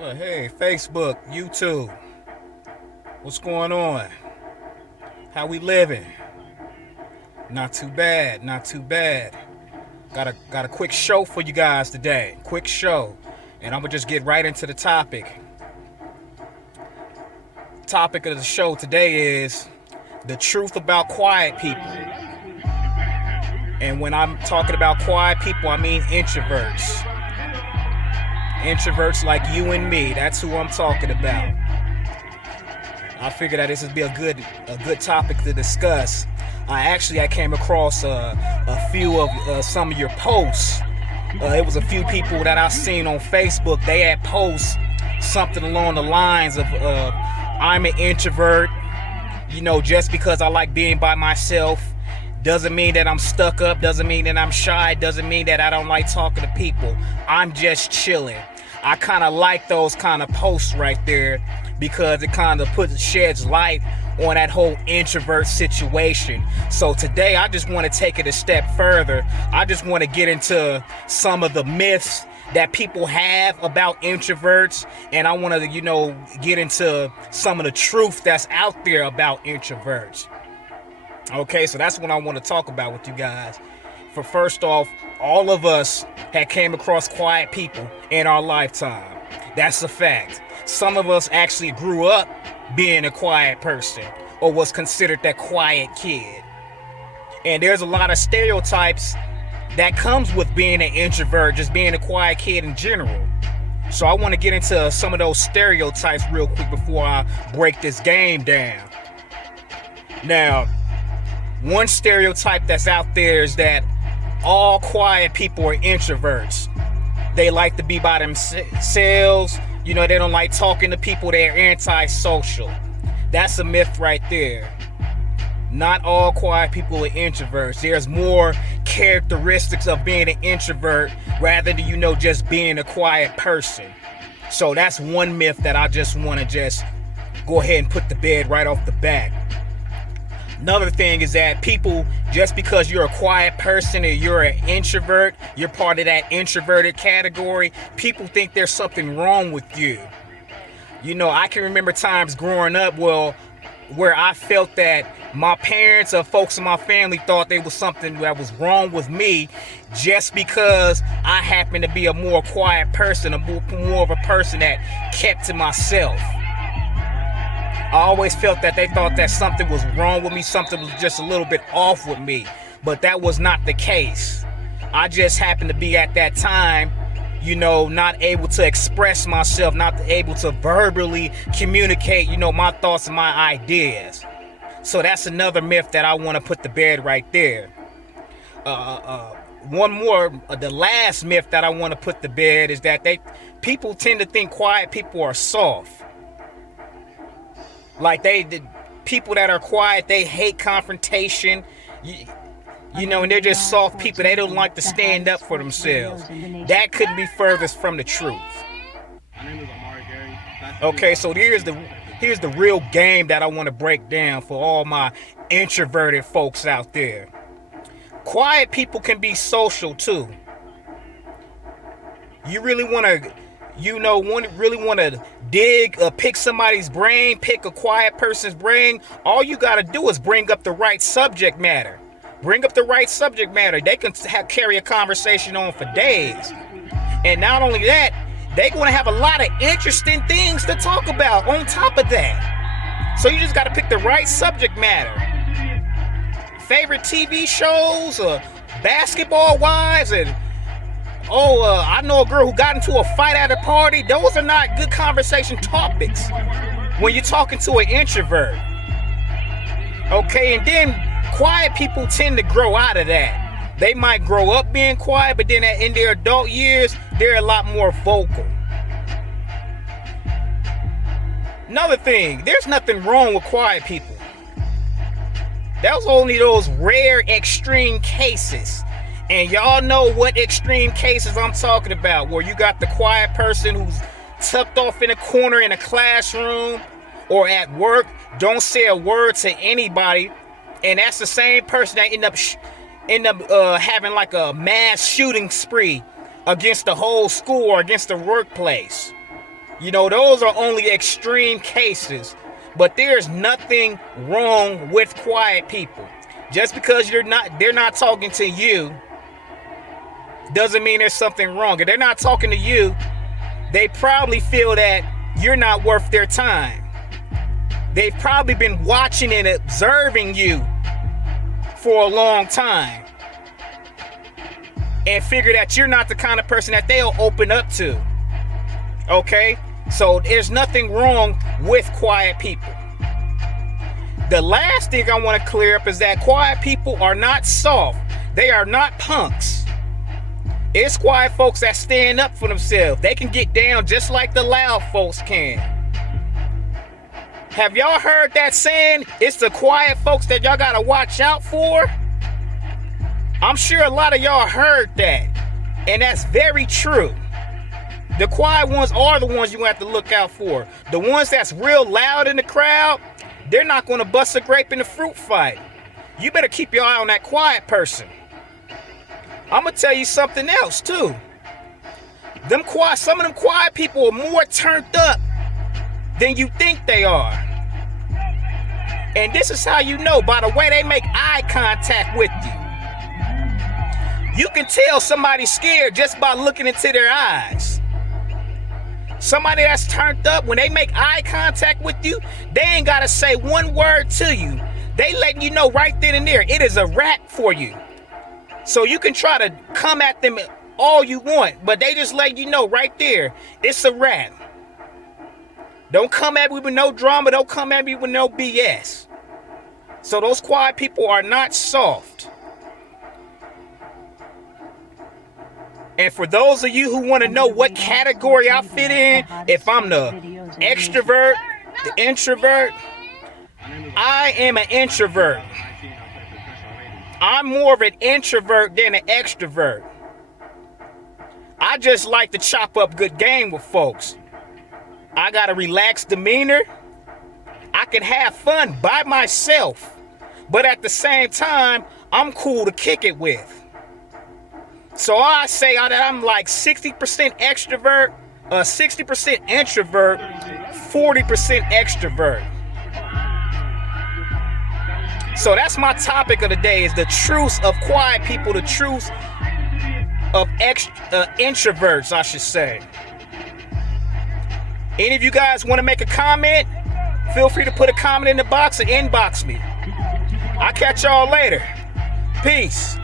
Hey, Facebook, YouTube, what's going on? How we living? Not too bad, not too bad. Got a quick show for you guys today. Quick show. And I'm gonna just get right into the topic. Topic of the show today is the truth about quiet people. And when I'm talking about quiet people, I mean introverts. Introverts like you and me. That's who I'm talking about. I figured that this would be a good topic to discuss. I came across a few of some of your posts. It was a few people that I seen on Facebook. They had posts something along the lines of I'm an introvert. Just because I like being by myself doesn't mean that I'm stuck up, doesn't mean that I'm shy, doesn't mean that I don't like talking to people. I'm just chilling. I kind of like those kind of posts right there because it kind of sheds light on that whole introvert situation. So today I just want to take it a step further. I just want to get into some of the myths that people have about introverts, and I want to get into some of the truth that's out there about introverts. Okay, so that's what I want to talk about with you guys. For first off, all of us had came across quiet people in our lifetime. That's a fact. Some of us actually grew up being a quiet person or was considered that quiet kid. And there's a lot of stereotypes that comes with being an introvert, just being a quiet kid in general. So I want to get into some of those stereotypes real quick before I break this game down. Now, one stereotype that's out there is that all quiet people are introverts. They like to be by themselves. They don't like talking to people. They're antisocial. That's a myth right there. Not all quiet people are introverts. There's more characteristics of being an introvert rather than, just being a quiet person. So that's one myth that I just want to just go ahead and put to bed right off the bat. Another thing is that people, just because you're a quiet person or you're an introvert, you're part of that introverted category, people think there's something wrong with you. I can remember times growing up, where I felt that my parents or folks in my family thought there was something that was wrong with me just because I happened to be a more quiet person, more of a person that kept to myself. I always felt that they thought that something was wrong with me, something was just a little bit off with me, but that was not the case. I just happened to be at that time, not able to express myself, not able to verbally communicate, my thoughts and my ideas. So that's another myth that I want to put to bed right there. One more, the last myth that I want to put to bed is that people tend to think quiet people are soft. Like the people that are quiet, they hate confrontation, and they're just soft people. They don't like to stand up for themselves. That couldn't be furthest from the truth. Okay, so here's the real game that I want to break down for all my introverted folks out there. Quiet people can be social too. You really want to really want to pick somebody's brain, pick a quiet person's brain, all you got to do is bring up the right subject matter. Bring up the right subject matter. They can carry a conversation on for days. And not only that, they're going to have a lot of interesting things to talk about on top of that. So you just got to pick the right subject matter. Favorite TV shows, basketball wise, and I know a girl who got into a fight at a party. Those are not good conversation topics when you're talking to an introvert. Okay, and then quiet people tend to grow out of that. They might grow up being quiet, but then in their adult years, they're a lot more vocal. Another thing, there's nothing wrong with quiet people. That was only those rare extreme cases. And y'all know what extreme cases I'm talking about, where you got the quiet person who's tucked off in a corner in a classroom or at work, don't say a word to anybody, and that's the same person that end up having like a mass shooting spree against the whole school or against the workplace. You know, those are only extreme cases. But there's nothing wrong with quiet people. Just because they're not talking to you doesn't mean there's something wrong. If they're not talking to you, they probably feel that you're not worth their time. They've probably been watching and observing you for a long time and figure that you're not the kind of person that they'll open up to. Okay? So there's nothing wrong with quiet people. The last thing I want to clear up is that quiet people are not soft. They are not punks. It's quiet folks that stand up for themselves. They can get down just like the loud folks can. Have y'all heard that saying? It's the quiet folks that y'all gotta watch out for. I'm sure a lot of y'all heard that. And that's very true. The quiet ones are the ones you have to look out for. The ones that's real loud in the crowd, they're not gonna bust a grape in the fruit fight. You better keep your eye on that quiet person. I'm gonna tell you something else too. Some of them quiet people are more turned up than you think they are. And this is how you know, by the way they make eye contact with you. You can tell somebody's scared just by looking into their eyes. Somebody that's turned up, when they make eye contact with you, they ain't gotta say one word to you. They letting you know right then and there, it is a wrap for you. So you can try to come at them all you want, but they just let you know right there, it's a wrap. Don't come at me with no drama. Don't come at me with no BS. So those quiet people are not soft. And for those of you who want to know what category I fit in, if I'm the extrovert, the introvert, I am an introvert. I'm more of an introvert than an extrovert. I just like to chop up good game with folks. I got a relaxed demeanor. I can have fun by myself. But at the same time, I'm cool to kick it with. So I say that I'm like 60% extrovert, 60% introvert, 40% extrovert. So that's my topic of the day, is the truth of quiet people, the truth of introverts, I should say. Any of you guys want to make a comment? Feel free to put a comment in the box or inbox me. I'll catch y'all later. Peace.